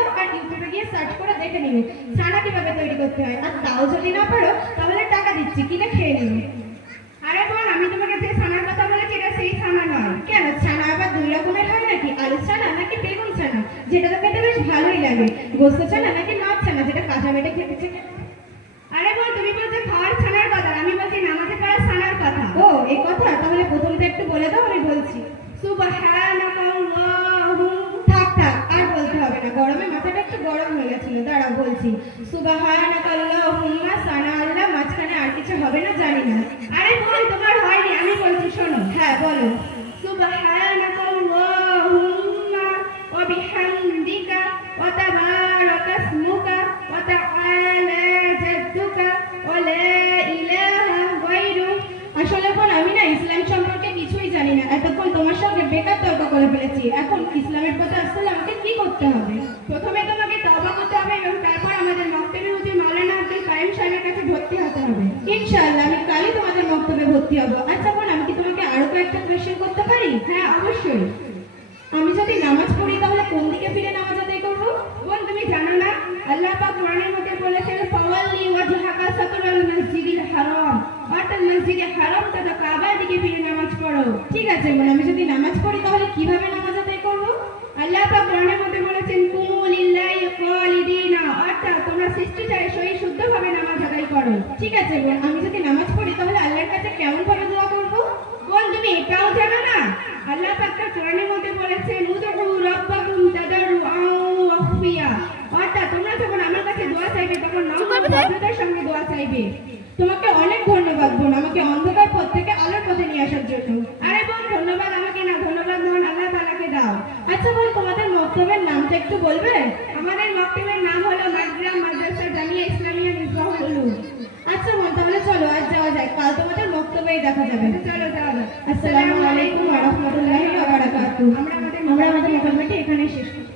দাও আর ইউটিউবে গিয়ে সার্চ করে দেখে নিবে ছানা কিভাবে তৈরি করতে হয়। আর তাও যদি না পারো তাহলে টাকা দিচ্ছি, কিনে খেয়ে নিবে। আরে বোন, আমি তোমাকে যে ছানার কথা বলেছি এটা সেই ছানা নয়। কেন, ছানা আবার দুই রকমের হয় নাকি? আলু ছানা নাকি বেগুন ছানা, যেটা তো খেতে বেশ ভালোই লাগে? গোস্ত ছানা নাকি মাছ ছানা, যেটা কাঁচা মেটে খেতে? আরে বোন, তুমি বলছো খাওয়ার ছানার কথা, আমি বলছি নামাজে পড়া ছানার কথা। ও এই কথা, তাহলে প্রথমটা একটু বলে দাও, আমি বলছি। থাক থাক, আর বলতে হবে না, গরমে মাথাটা একটু গরম হয়ে গেছিল। দাঁড়াও বলছি। সুবহানাকাল্লাহুম্মা, সানা আল্লাহ, মাঝখানে আর কিছু হবে না, জানি না। আরে বোন, তোমার হয়নি, আমি বলছি শোনো। হ্যাঁ বলো। সুবহানাকাল্লাহুম্মা ওয়া বিহামদিকা ওয়া তাবারাকা ইসমুকা ওয়া তাআলা জাদ্দুকা ওয়া লা ইলাহা গায়রুক। আসলে বোন, আমি না ইসলাম সম্পর্কে কিছুই জানি না। এতক্ষণ তোমার সঙ্গে বেকার তর্ক করে ফেলেছি। এখন ইসলামের কথা আসলে আমাকে কি করতে হবে? প্রথমে তোমাকে তওবা করতে হবে এবং তারপর আমাদের মক্তবে হুজুর মাওলানা আব্দুল কাইম সাহেবের কাছে ভর্তি হতে হবে। ইনশাআল্লাহ আমি কালই তোমাদের মক্তবে ভর্তি হব। আচ্ছা বোন, আমি কি তোমাকে আরো কয়েকটা কোয়েশ্চেন করতে পারি? হ্যাঁ, অবশ্যই। আমি যদি নামাজ পড়ি তাহলে কোন দিকে ফিরে নামাজ আদায় করব? বোন, তুমি জানো না আল্লাহ পাক কোরআনের মধ্যে বলেছেন ফাওয়াল্লি ওয়াজহাকা শাতরাল মসজিদিল হারাম, অর্থাৎ মসজিদে হারাম তথা কাবার দিকে ফিরে নামাজ পড়ো। ঠিক আছে বোন, আমি যদি নামাজ পড়ি তাহলে কিভাবে নামাজ আদায় করব? আল্লাহ পাক কোরআনের মধ্যে বলেছেন কুমু লিল্লাহি কালিদিনা, অর্থাৎ তোমরা সৃষ্টিচারে সহি শুদ্ধভাবে নামাজ আদায় করো। ঠিক আছে বোন, আমি যদি নামাজ পড়ি তাহলে আল্লাহর কাছে কেমন ভাবে দোয়া করব? বোন, তুমি এটাও জানো না আল্লাহ পাক তার কোরআনের মধ্যে বলেছেন উদউ রাব্বাকুম তাদাররুআন ওয়া খুফিয়া, অর্থাৎ তোমরা যখন আমার কাছে দোয়া চাইবে তখন নম্রতার সঙ্গে দোয়া চাইবে। তোমাকে অনেক ধন্যবাদ বোন, আমাকে অন্ধকার পথ থেকে আলোর পথে নিয়ে আসার জন্য। আরে বোন, ধন্যবাদ আমাকে না, ধন্যবাদ মহান আল্লাহ তাআলাকে দাও। আচ্ছা বোন, তোমাদের মক্তবের নামটা একটু বলবে? আমাদের মক্তবের নাম হলো মাদ্রাম মাদ্রাসা জামিয়া ইসলামিয়া মিসবাহুল উলুম। আচ্ছা বোন, তাহলে চলো আজ যাওয়া যায়, কাল তোমাদের মক্তবেই দেখা যাবে। চলো যাওয়া যাক। আসসালামু আলাইকুম ওয়া রাহমাতুল্লাহি ওয়া বারাকাতুহু। আমরা আমাদের মোকাবেলাটি এখানেই শেষ করি।